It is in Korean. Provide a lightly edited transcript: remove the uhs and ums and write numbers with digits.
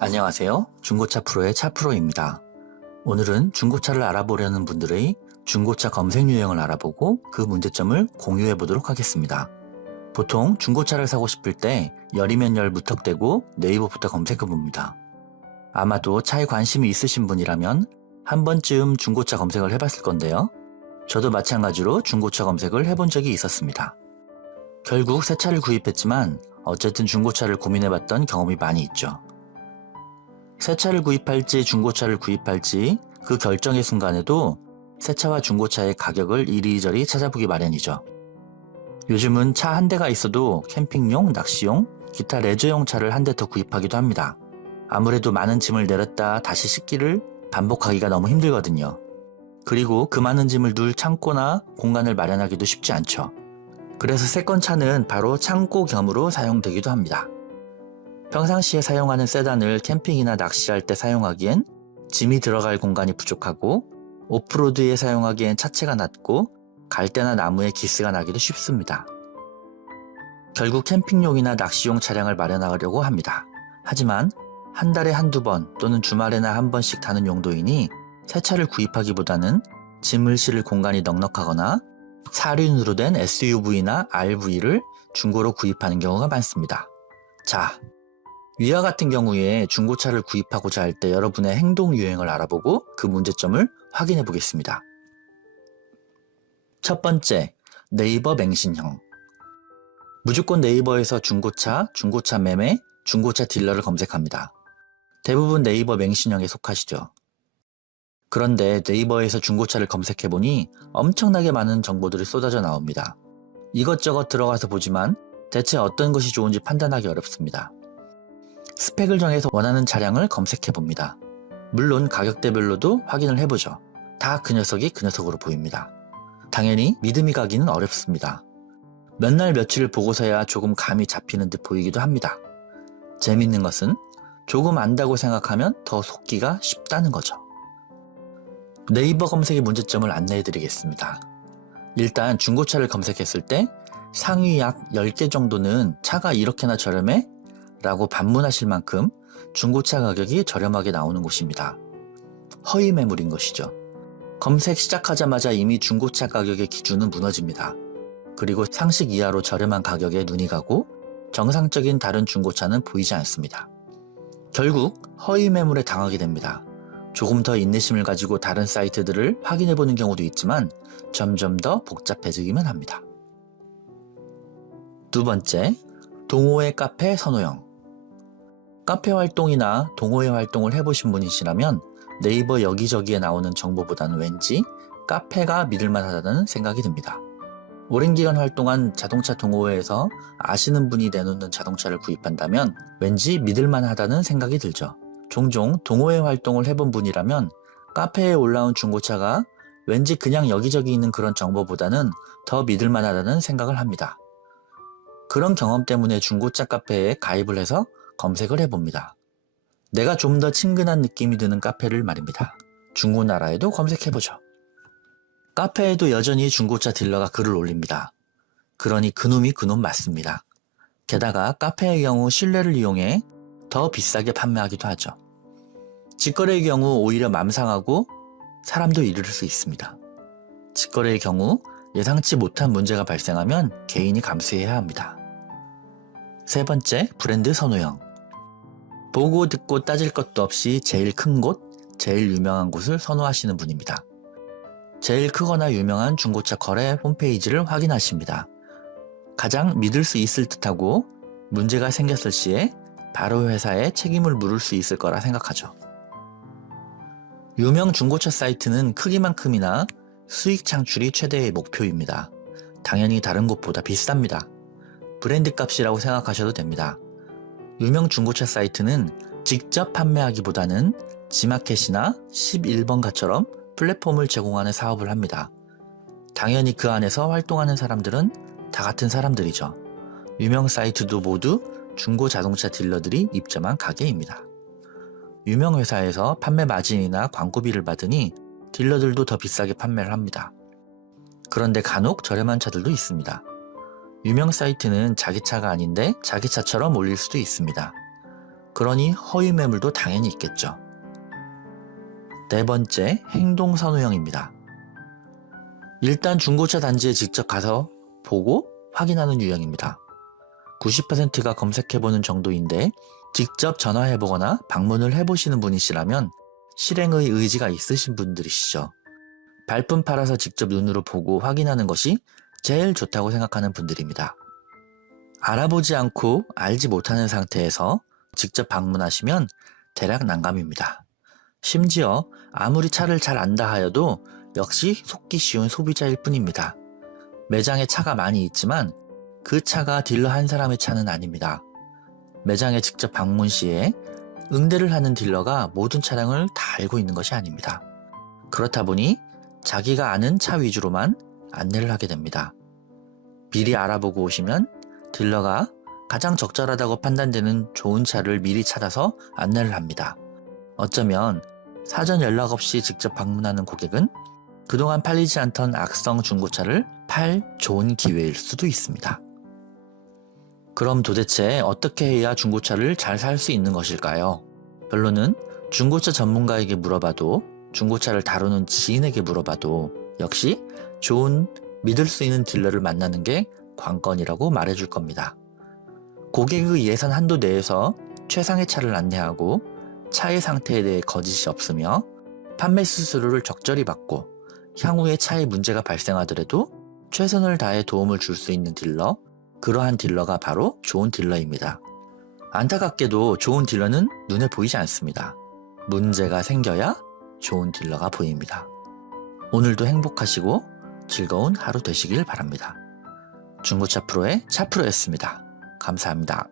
안녕하세요. 중고차 프로의 차프로입니다. 오늘은 중고차를 알아보려는 분들의 중고차 검색 유형을 알아보고 그 문제점을 공유해 보도록 하겠습니다. 보통 중고차를 사고 싶을 때 열이면 열 무턱대고 네이버부터 검색해 봅니다. 아마도 차에 관심이 있으신 분이라면 한 번쯤 중고차 검색을 해봤을 건데요. 저도 마찬가지로 중고차 검색을 해본 적이 있었습니다. 결국 새 차를 구입했지만 어쨌든 중고차를 고민해봤던 경험이 많이 있죠. 새 차를 구입할지 중고차를 구입할지 그 결정의 순간에도 새 차와 중고차의 가격을 이리저리 찾아보기 마련이죠. 요즘은 차 한 대가 있어도 캠핑용, 낚시용, 기타 레저용 차를 한 대 더 구입하기도 합니다. 아무래도 많은 짐을 내렸다 다시 싣기를 반복하기가 너무 힘들거든요. 그리고 그 많은 짐을 둘 창고나 공간을 마련하기도 쉽지 않죠. 그래서 새건 차는 바로 창고 겸으로 사용되기도 합니다. 평상시에 사용하는 세단을 캠핑이나 낚시할 때 사용하기엔 짐이 들어갈 공간이 부족하고 오프로드에 사용하기엔 차체가 낮고 갈대나 나무에 기스가 나기도 쉽습니다. 결국 캠핑용이나 낚시용 차량을 마련하려고 합니다. 하지만 한 달에 한두 번 또는 주말에나 한 번씩 타는 용도이니 새 차를 구입하기보다는 짐을 실을 공간이 넉넉하거나 사륜으로 된 SUV나 RV를 중고로 구입하는 경우가 많습니다. 자, 위와 같은 경우에 중고차를 구입하고자 할 때 여러분의 행동 유형을 알아보고 그 문제점을 확인해 보겠습니다. 첫 번째, 네이버 맹신형. 무조건 네이버에서 중고차, 중고차 매매, 중고차 딜러를 검색합니다. 대부분 네이버 맹신형에 속하시죠. 그런데 네이버에서 중고차를 검색해보니 엄청나게 많은 정보들이 쏟아져 나옵니다. 이것저것 들어가서 보지만 대체 어떤 것이 좋은지 판단하기 어렵습니다. 스펙을 정해서 원하는 차량을 검색해봅니다. 물론 가격대별로도 확인을 해보죠. 다 그 녀석이 그 녀석으로 보입니다. 당연히 믿음이 가기는 어렵습니다. 몇 날 며칠을 보고서야 조금 감이 잡히는 듯 보이기도 합니다. 재밌는 것은 조금 안다고 생각하면 더 속기가 쉽다는 거죠. 네이버 검색의 문제점을 안내해드리겠습니다. 일단 중고차를 검색했을 때 상위 약 10개 정도는 차가 이렇게나 저렴해? 라고 반문하실 만큼 중고차 가격이 저렴하게 나오는 곳입니다. 허위 매물인 것이죠. 검색 시작하자마자 이미 중고차 가격의 기준은 무너집니다. 그리고 상식 이하로 저렴한 가격에 눈이 가고 정상적인 다른 중고차는 보이지 않습니다. 결국 허위 매물에 당하게 됩니다. 조금 더 인내심을 가지고 다른 사이트들을 확인해보는 경우도 있지만 점점 더 복잡해지기만 합니다. 두 번째, 동호회 카페 선호형. 카페 활동이나 동호회 활동을 해보신 분이시라면 네이버 여기저기에 나오는 정보보다는 왠지 카페가 믿을만하다는 생각이 듭니다. 오랜 기간 활동한 자동차 동호회에서 아시는 분이 내놓는 자동차를 구입한다면 왠지 믿을만하다는 생각이 들죠. 종종 동호회 활동을 해본 분이라면 카페에 올라온 중고차가 왠지 그냥 여기저기 있는 그런 정보보다는 더 믿을만하다는 생각을 합니다. 그런 경험 때문에 중고차 카페에 가입을 해서 검색을 해봅니다. 내가 좀 더 친근한 느낌이 드는 카페를 말입니다. 중고나라에도 검색해보죠. 카페에도 여전히 중고차 딜러가 글을 올립니다. 그러니 그놈이 그놈 맞습니다. 게다가 카페의 경우 신뢰를 이용해 더 비싸게 판매하기도 하죠. 직거래의 경우 오히려 맘상하고 사람도 잃을 수 있습니다. 직거래의 경우 예상치 못한 문제가 발생하면 개인이 감수해야 합니다. 세 번째, 브랜드 선호형. 보고 듣고 따질 것도 없이 제일 큰 곳, 제일 유명한 곳을 선호하시는 분입니다. 제일 크거나 유명한 중고차 거래 홈페이지를 확인하십니다. 가장 믿을 수 있을 듯하고 문제가 생겼을 시에 바로 회사에 책임을 물을 수 있을 거라 생각하죠. 유명 중고차 사이트는 크기만큼이나 수익 창출이 최대의 목표입니다. 당연히 다른 곳보다 비쌉니다. 브랜드 값이라고 생각하셔도 됩니다. 유명 중고차 사이트는 직접 판매하기보다는 지마켓이나 11번가처럼 플랫폼을 제공하는 사업을 합니다. 당연히 그 안에서 활동하는 사람들은 다 같은 사람들이죠. 유명 사이트도 모두 중고 자동차 딜러들이 입점한 가게입니다. 유명 회사에서 판매 마진이나 광고비를 받으니 딜러들도 더 비싸게 판매를 합니다. 그런데 간혹 저렴한 차들도 있습니다. 유명 사이트는 자기 차가 아닌데 자기 차처럼 올릴 수도 있습니다. 그러니 허위 매물도 당연히 있겠죠. 네 번째, 행동 선호형입니다. 일단 중고차 단지에 직접 가서 보고 확인하는 유형입니다. 90%가 검색해보는 정도인데 직접 전화해보거나 방문을 해보시는 분이시라면 실행의 의지가 있으신 분들이시죠. 발품 팔아서 직접 눈으로 보고 확인하는 것이 제일 좋다고 생각하는 분들입니다. 알아보지 않고 알지 못하는 상태에서 직접 방문하시면 대략 난감입니다. 심지어 아무리 차를 잘 안다 하여도 역시 속기 쉬운 소비자일 뿐입니다. 매장에 차가 많이 있지만 그 차가 딜러 한 사람의 차는 아닙니다. 매장에 직접 방문 시에 응대를 하는 딜러가 모든 차량을 다 알고 있는 것이 아닙니다. 그렇다 보니 자기가 아는 차 위주로만 안내를 하게 됩니다. 미리 알아보고 오시면 딜러가 가장 적절하다고 판단되는 좋은 차를 미리 찾아서 안내를 합니다. 어쩌면 사전 연락 없이 직접 방문하는 고객은 그동안 팔리지 않던 악성 중고차를 팔 좋은 기회일 수도 있습니다. 그럼 도대체 어떻게 해야 중고차를 잘 살 수 있는 것일까요? 결론은 중고차 전문가에게 물어봐도, 중고차를 다루는 지인에게 물어봐도 역시 좋은 믿을 수 있는 딜러를 만나는 게 관건이라고 말해줄 겁니다. 고객의 예산 한도 내에서 최상의 차를 안내하고 차의 상태에 대해 거짓이 없으며 판매 수수료를 적절히 받고 향후에 차에 문제가 발생하더라도 최선을 다해 도움을 줄 수 있는 딜러, 그러한 딜러가 바로 좋은 딜러입니다. 안타깝게도 좋은 딜러는 눈에 보이지 않습니다. 문제가 생겨야 좋은 딜러가 보입니다. 오늘도 행복하시고 즐거운 하루 되시길 바랍니다. 중고차 프로의 차프로였습니다. 감사합니다.